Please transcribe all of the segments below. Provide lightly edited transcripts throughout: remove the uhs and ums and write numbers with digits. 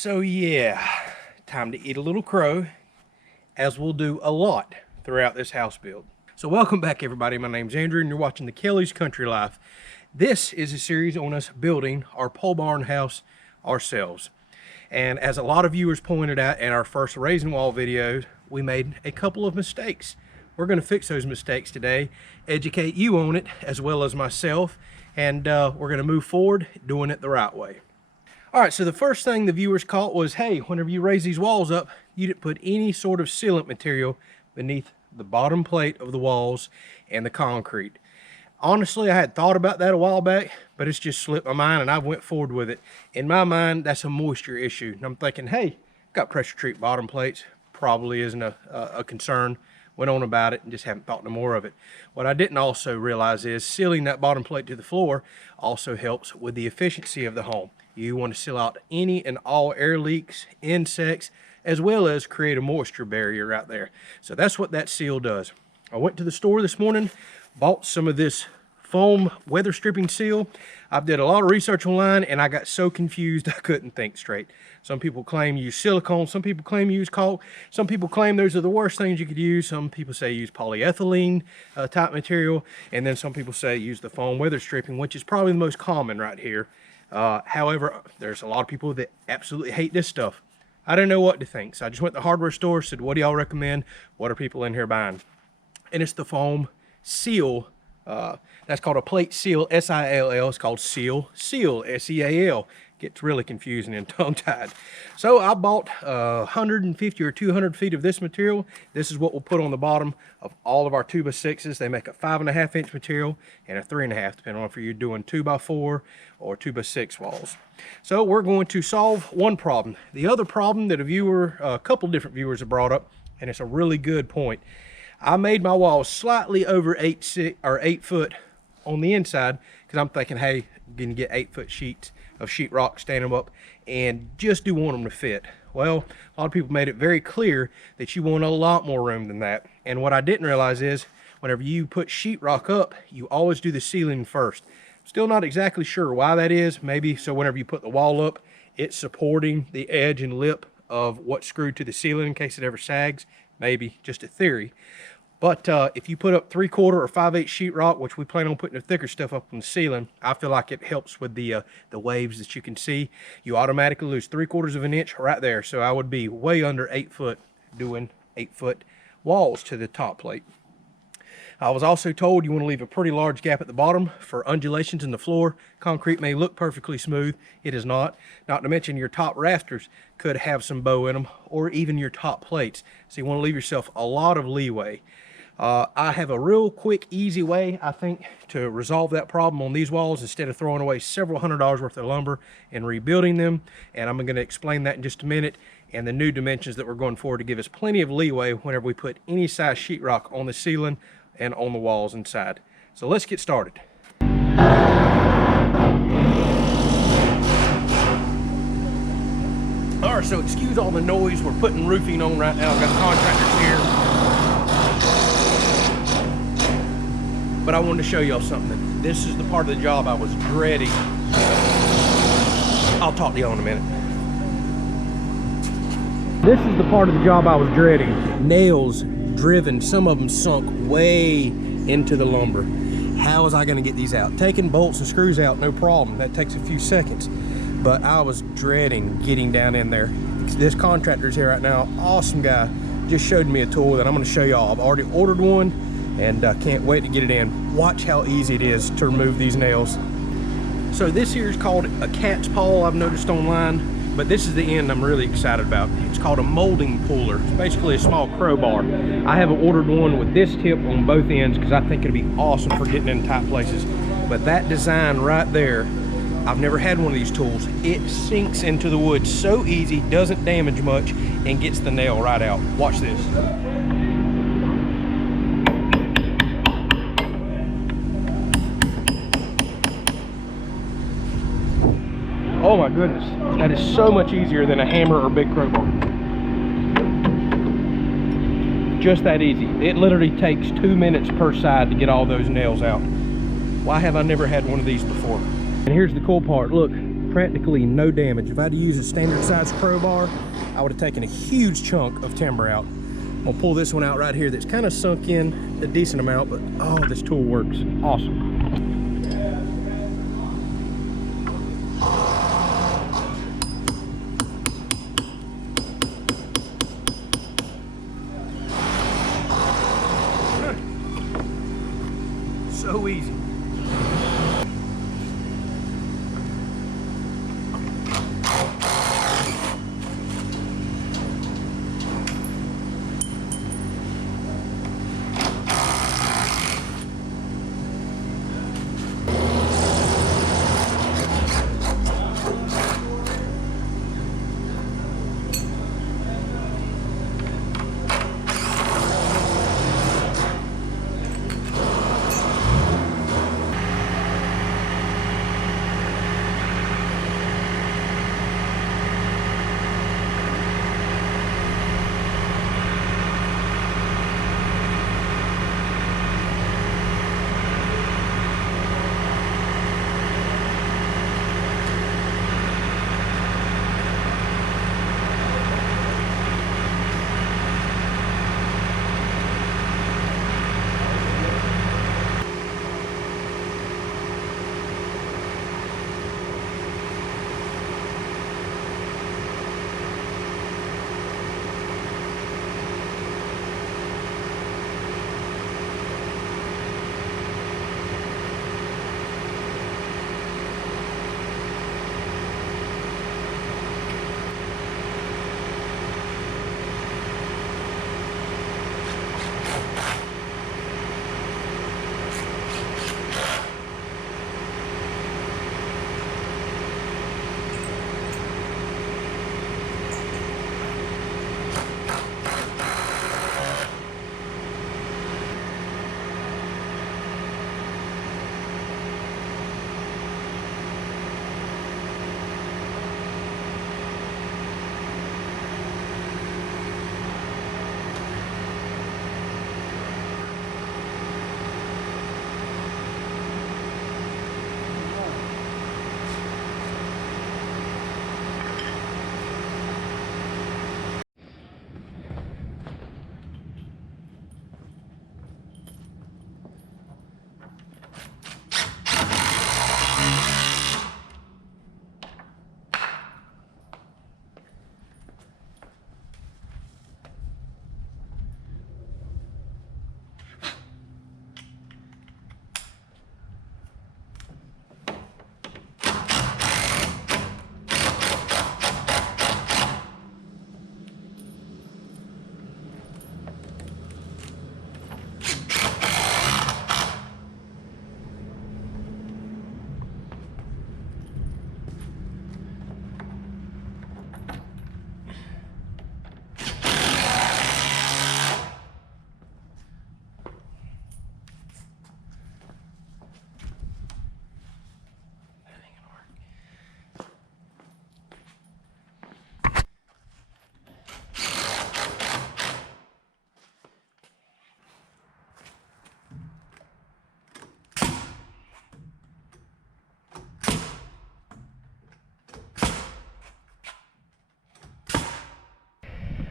So yeah, time to eat a little crow, as we'll do a lot throughout this house build. So welcome back everybody, my name's Andrew and you're watching the Kelly's Country Life. This is a series on us building our pole barn house ourselves. And as a lot of viewers pointed out in our first raising wall video, we made a couple of mistakes. We're going to fix those mistakes today, educate you on it as well as myself, and we're going to move forward doing it the right way. All right, so the first thing the viewers caught was, hey, whenever you raise these walls up, you didn't put any sort of sealant material beneath the bottom plate of the walls and the concrete. Honestly, I had thought about that a while back, but it's just slipped my mind and I went forward with it. In my mind, that's a moisture issue. And I'm thinking, hey, got pressure treat bottom plates, probably isn't a concern. Went on about it and just haven't thought no more of it. What I didn't also realize is sealing that bottom plate to the floor also helps with the efficiency of the home. You want to seal out any and all air leaks, insects, as well as create a moisture barrier right there. So that's what that seal does. I went to the store this morning, bought some of this foam weather stripping seal. I did a lot of research online and I got so confused I couldn't think straight. Some people claim use silicone, some people claim use caulk, some people claim those are the worst things you could use. Some people say use polyethylene type material, and then some people say use the foam weather stripping, which is probably the most common right here. However, there's a lot of people that absolutely hate this stuff. I didn't know what to think, so I just went to the hardware store, said, what do y'all recommend? What are people in here buying? And it's the foam seal. That's called a plate seal, S-I-L-L. It's called seal, S-E-A-L. Gets really confusing and tongue-tied. So I bought 150 or 200 feet of this material. This is what we'll put on the bottom of all of our 2x6s. They make a 5.5 inch material and a 3.5, depending on if you're doing 2x4 or 2x6 walls. So we're going to solve one problem. The other problem that a couple different viewers have brought up, and it's a really good point. I made my walls slightly over 8 foot on the inside because I'm thinking, hey, I'm gonna get 8 foot sheets of sheetrock, stand them up, and just do want them to fit. Well, a lot of people made it very clear that you want a lot more room than that. And what I didn't realize is whenever you put sheetrock up, you always do the ceiling first. Still not exactly sure why that is. Maybe so whenever you put the wall up, it's supporting the edge and lip of what's screwed to the ceiling in case it ever sags. Maybe just a theory. But if you put up 3/4 or 5/8 sheetrock, which we plan on putting the thicker stuff up on the ceiling, I feel like it helps with the waves that you can see. You automatically lose 3/4 of an inch right there. So I would be way under 8 foot doing 8 foot walls to the top plate. I was also told you want to leave a pretty large gap at the bottom for undulations in the floor. Concrete may look perfectly smooth. It is not. Not to mention your top rafters could have some bow in them, or even your top plates. So you want to leave yourself a lot of leeway. I have a real quick, easy way, I think, to resolve that problem on these walls instead of throwing away several $100s worth of lumber and rebuilding them. And I'm going to explain that in just a minute, and the new dimensions that we're going forward to give us plenty of leeway whenever we put any size sheetrock on the ceiling and on the walls inside. So let's get started. All right, so excuse all the noise. We're putting roofing on right now. I've got contractors here. But I wanted to show y'all something. This is the part of the job I was dreading. I'll talk to y'all in a minute. This is the part of the job I was dreading. Nails driven, some of them sunk way into the lumber. How was I gonna get these out? Taking bolts and screws out, no problem. That takes a few seconds. But I was dreading getting down in there. This contractor's here right now, awesome guy. Just showed me a tool that I'm gonna show y'all. I've already ordered one and can't wait to get it in. Watch how easy it is to remove these nails. So this here is called a cat's paw, I've noticed online, but this is the end I'm really excited about. It's called a molding puller. It's basically a small crowbar. I have ordered one with this tip on both ends because I think it'd be awesome for getting in tight places. But that design right there, I've never had one of these tools. It sinks into the wood so easy, doesn't damage much, and gets the nail right out. Watch this. Oh my goodness, that is so much easier than a hammer or big crowbar. Just that easy. It literally takes 2 minutes per side to get all those nails out. Why have I never had one of these before? And here's the cool part, look, practically no damage. If I had to use a standard size crowbar, I would have taken a huge chunk of timber out. I'm gonna pull this one out right here that's kind of sunk in a decent amount, but oh, this tool works awesome. So easy.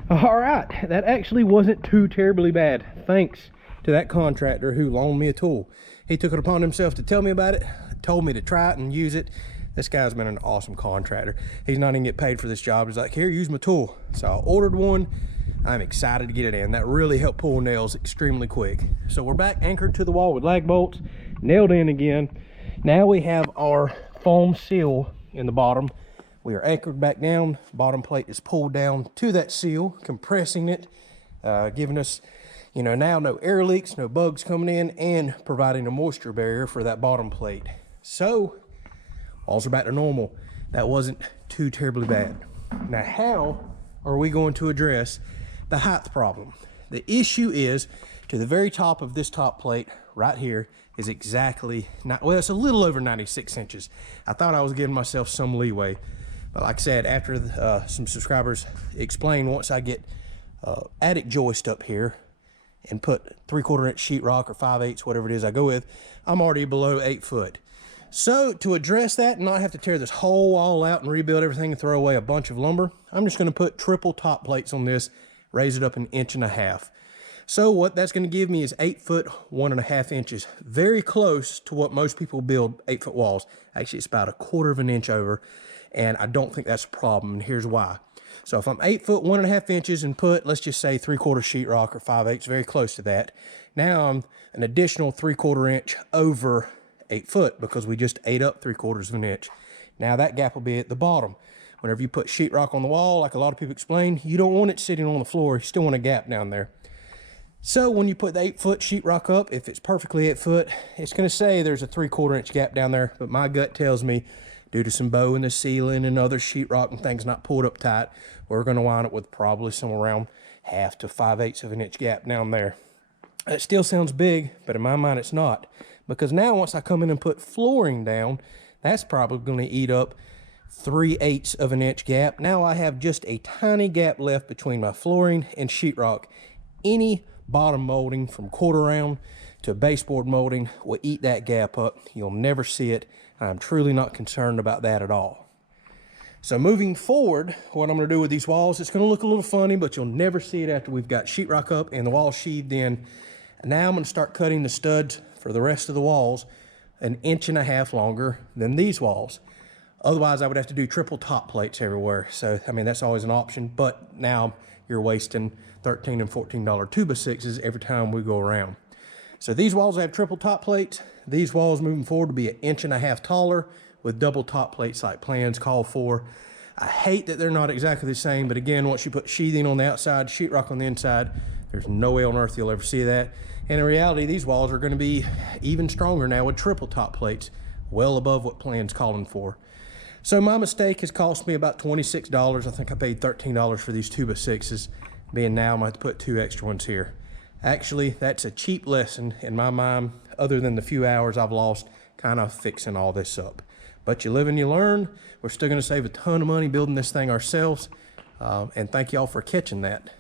All right, that actually wasn't too terribly bad, thanks to that contractor who loaned me a tool. He took it upon himself to tell me about it, told me to try it and use it. This guy's been an awesome contractor. He's not even get paid for this job. He's like, here, use my tool. So I ordered one. I'm excited to get it in. That really helped pull nails extremely quick. So we're back anchored to the wall with lag bolts, nailed in again. Now we have our foam seal in the bottom. We are anchored back down. Bottom plate is pulled down to that seal, compressing it, giving us, you know, now no air leaks, no bugs coming in, and providing a moisture barrier for that bottom plate. So all's back to normal. That wasn't too terribly bad. Now, how are we going to address the height problem? The issue is to the very top of this top plate right here is exactly, well, it's a little over 96 inches. I thought I was giving myself some leeway. But like I said, after some subscribers explain, once I get attic joist up here and put 3/4 inch sheetrock or 5/8, whatever it is I go with, I'm already below 8 foot. So to address that and not have to tear this whole wall out and rebuild everything and throw away a bunch of lumber, I'm just going to put triple top plates on this, raise it up 1.5 inches. So what that's going to give me is 8 foot 1.5 inches, very close to what most people build 8-foot walls. Actually, it's about 1/4 inch over, and I don't think that's a problem, and here's why. So if I'm 8 foot 1.5 inches and put, let's just say 3/4 sheetrock or 5/8, very close to that. Now I'm an additional 3/4 inch over 8 foot because we just ate up 3/4 inch. Now that gap will be at the bottom. Whenever you put sheetrock on the wall, like a lot of people explain, you don't want it sitting on the floor. You still want a gap down there. So when you put the 8-foot sheetrock up, if it's perfectly 8 foot, it's going to say there's a 3/4 inch gap down there. But my gut tells me, due to some bow in the ceiling and other sheetrock and things not pulled up tight, we're going to wind up with probably somewhere around 1/2 to 5/8 of an inch gap down there. It still sounds big, but in my mind it's not. Because now once I come in and put flooring down, that's probably going to eat up 3/8 of an inch gap. Now I have just a tiny gap left between my flooring and sheetrock. Any bottom molding from quarter round to baseboard molding will eat that gap up. You'll never see it. I'm truly not concerned about that at all. So moving forward, what I'm going to do with these walls, it's going to look a little funny, but you'll never see it after we've got sheetrock up and the wall sheathed in. Now I'm going to start cutting the studs for the rest of the walls 1.5 inches longer than these walls. Otherwise, I would have to do triple top plates everywhere. So, I mean, that's always an option, but now you're wasting $13 and $14 2x6s every time we go around. So these walls have triple top plates. These walls moving forward will be 1.5 inches taller with double top plates like plans call for. I hate that they're not exactly the same, but again, once you put sheathing on the outside, sheetrock on the inside, there's no way on earth you'll ever see that. And in reality, these walls are going to be even stronger now with triple top plates, well above what plan's calling for. So my mistake has cost me about $26. I think I paid $13 for these 2x6s, being now I'm going to have to put 2 extra ones here. Actually, that's a cheap lesson in my mind, other than the few hours I've lost kind of fixing all this up. But you live and you learn. We're still going to save a ton of money building this thing ourselves. And thank y'all for catching that.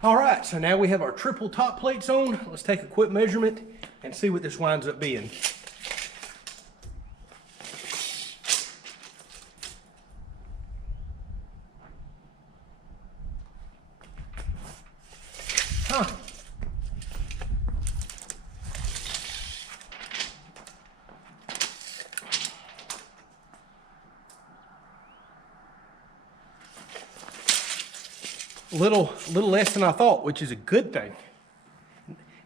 All right, so now we have our triple top plates on. Let's take a quick measurement and see what this winds up being. Huh. Little less than I thought, which is a good thing.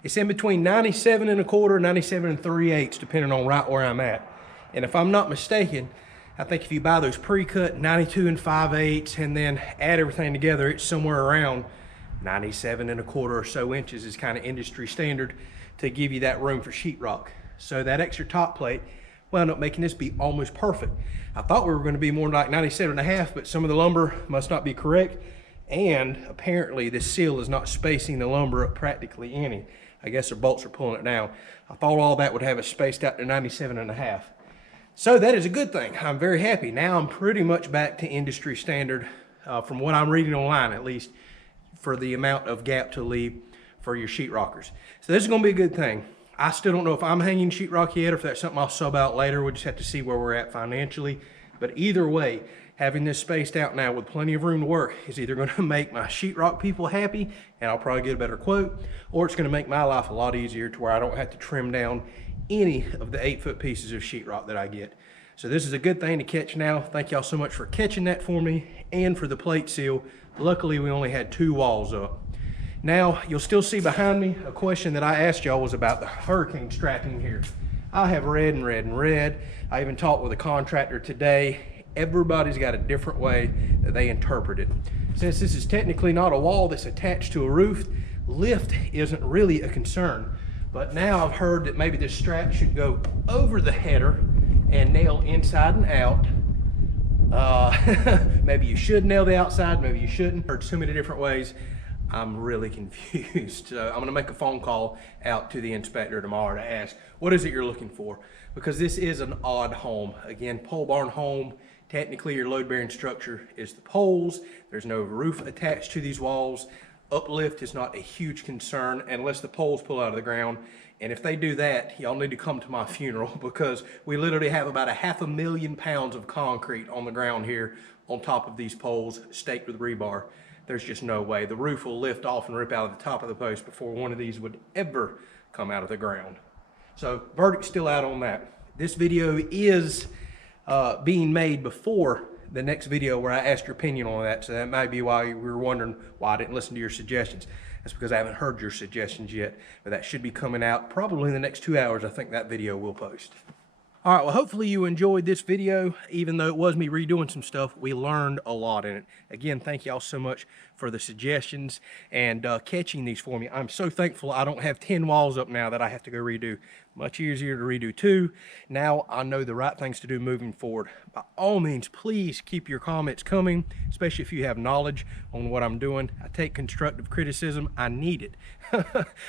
It's in between 97 1/4, 97 3/8, depending on right where I'm at. And if I'm not mistaken, I think if you buy those pre-cut 92 5/8 and then add everything together, it's somewhere around 97 1/4 or so inches is kind of industry standard to give you that room for sheetrock. So that extra top plate wound up making this be almost perfect. I thought we were going to be more like 97 1/2, but some of the lumber must not be correct. And apparently this seal is not spacing the lumber up practically any. I guess the bolts are pulling it down. I thought all that would have it spaced out to 97 1/2. So that is a good thing. I'm very happy. Now I'm pretty much back to industry standard, from what I'm reading online at least, for the amount of gap to leave for your sheetrockers. So this is gonna be a good thing. I still don't know if I'm hanging sheetrock yet or if that's something I'll sub out later. We'll just have to see where we're at financially. But either way, having this spaced out now with plenty of room to work is either going to make my sheetrock people happy and I'll probably get a better quote, or it's going to make my life a lot easier to where I don't have to trim down any of the 8-foot pieces of sheetrock that I get. So this is a good thing to catch now. Thank y'all so much for catching that for me and for the plate seal. Luckily, we only had 2 walls up. Now, you'll still see behind me a question that I asked y'all was about the hurricane strapping here. I have read and read and read. I even talked with a contractor today. Everybody's got a different way that they interpret it. Since this is technically not a wall that's attached to a roof, lift isn't really a concern. But now I've heard that maybe this strap should go over the header and nail inside and out. Maybe you should nail the outside, maybe you shouldn't. Heard so many different ways. I'm really confused. So I'm gonna make a phone call out to the inspector tomorrow to ask, what is it you're looking for? Because this is an odd home. Again, pole barn home. Technically, your load bearing structure is the poles. There's no roof attached to these walls. Uplift is not a huge concern unless the poles pull out of the ground. And if they do that, y'all need to come to my funeral, because we literally have about 500,000 pounds of concrete on the ground here on top of these poles staked with rebar. There's just no way. The roof will lift off and rip out of the top of the post before one of these would ever come out of the ground. So verdict's still out on that. This video is being made before the next video where I asked your opinion on that. So that might be why you were wondering why I didn't listen to your suggestions. That's because I haven't heard your suggestions yet, but that should be coming out probably in the next 2 hours. I think that video will post. All right, well, hopefully you enjoyed this video. Even though it was me redoing some stuff, we learned a lot in it. Again, thank y'all so much for the suggestions and catching these for me. I'm so thankful I don't have 10 walls up now that I have to go redo. Much easier to redo 2. Now I know the right things to do moving forward. By all means, please keep your comments coming, especially if you have knowledge on what I'm doing. I take constructive criticism. I need it.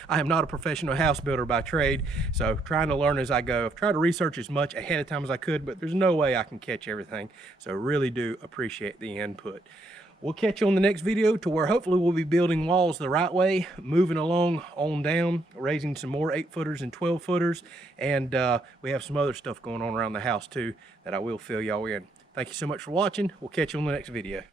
I am not a professional house builder by trade, so trying to learn as I go. I've tried to research as much ahead of time as I could, but there's no way I can catch everything. So really do appreciate the input. We'll catch you on the next video to where hopefully we'll be building walls the right way, moving along on down, raising some more 8-footers and 12-footers, and we have some other stuff going on around the house too that I will fill y'all in. Thank you so much for watching. We'll catch you on the next video.